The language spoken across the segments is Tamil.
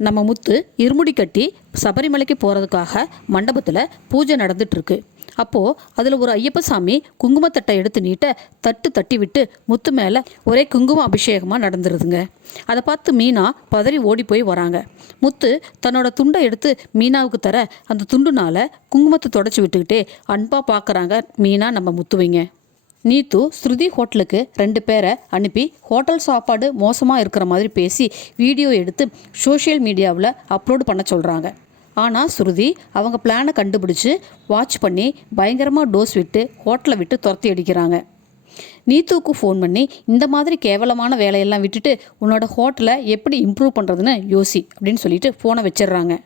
நம்ம முத்து இருமுடி கட்டி சபரிமலைக்கு போகிறதுக்காக மண்டபத்தில் பூஜை நடந்துட்டுருக்கு. அப்போது அதில் ஒரு ஐயப்பசாமி குங்குமத்தட்டை எடுத்து நீட்ட தட்டு தட்டி விட்டு முத்து மேலே ஒரே குங்கும அபிஷேகமாக நடந்துருதுங்க. அதை பார்த்து மீனா பதறி ஓடி போய் வராங்க. முத்து தன்னோட துண்டை எடுத்து மீனாவுக்கு தர அந்த துண்டுனால குங்குமத்தை தொடச்சி விட்டுக்கிட்டே அன்பாக பார்க்குறாங்க மீனா நம்ம முத்துவைங்க. நீத்து ஸ்ருதி ஹோட்டலுக்கு ரெண்டு பேரை அனுப்பி ஹோட்டல் சாப்பாடு மோசமாக இருக்கிற மாதிரி பேசி வீடியோ எடுத்து சோஷியல் மீடியாவில் அப்லோடு பண்ண சொல்கிறாங்க ஆனால் ஸ்ருதி அவங்க பிளானை கண்டுபிடிச்சி வாட்ச் பண்ணி பயங்கரமாக டோஸ் விட்டு ஹோட்டலை விட்டு துரத்தி அடிக்கிறாங்க. நீத்துவுக்கு ஃபோன் பண்ணி இந்த மாதிரி கேவலமான வேலையெல்லாம் விட்டுட்டு உன்னோட ஹோட்டலை எப்படி இம்ப்ரூவ் பண்ணுறதுன்னு யோசி அப்படின்னு சொல்லிட்டு ஃபோனை வச்சிடுறாங்க.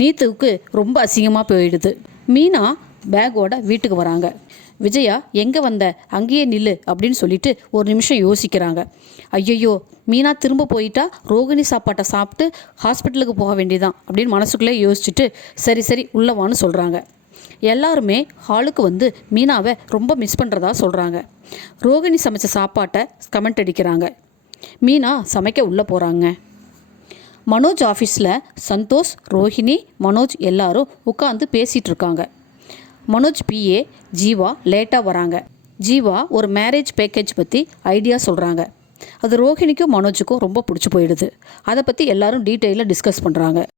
நீத்துவுக்கு ரொம்ப அசிங்கமாக போயிடுது. மீனா பேக்கோட வீட்டுக்கு வராங்க. விஜயா எங்கே வந்த? அங்கேயே நில்லு அப்படின்னு சொல்லிட்டு ஒரு நிமிஷம் யோசிக்கிறாங்க. ஐயையோ மீனா திரும்ப போயிட்டா? ரோகிணி சாப்பாட்டை சாப்பிட்டு ஹாஸ்பிட்டலுக்கு போக வேண்டியதான் அப்படின்னு மனசுக்குள்ளே யோசிச்சுட்டு சரி சரி உள்ளவான்னு சொல்கிறாங்க எல்லாருமே ஹாலுக்கு வந்து மீனாவை ரொம்ப மிஸ் பண்ணுறதா சொல்கிறாங்க ரோகிணி சமைச்ச சாப்பாட்டை கமெண்ட் அடிக்கிறாங்க. மீனா சமைக்க உள்ளே போகிறாங்க மனோஜ் ஆஃபீஸில் சந்தோஷ் ரோஹிணி மனோஜ் எல்லாரும் உட்காந்து பேசிகிட்டு இருக்காங்க. மனோஜ் பிஏ ஜீவா லேட்டாக வராங்க. ஜீவா ஒரு மேரேஜ் பேக்கேஜ் பற்றி ஐடியா சொல்கிறாங்க அது ரோஹிணிக்கும் மனோஜுக்கும் ரொம்ப பிடிச்சி போயிடுது. அதை பற்றி எல்லாரும் டீட்டெயிலாக டிஸ்கஸ் பண்ணுறாங்க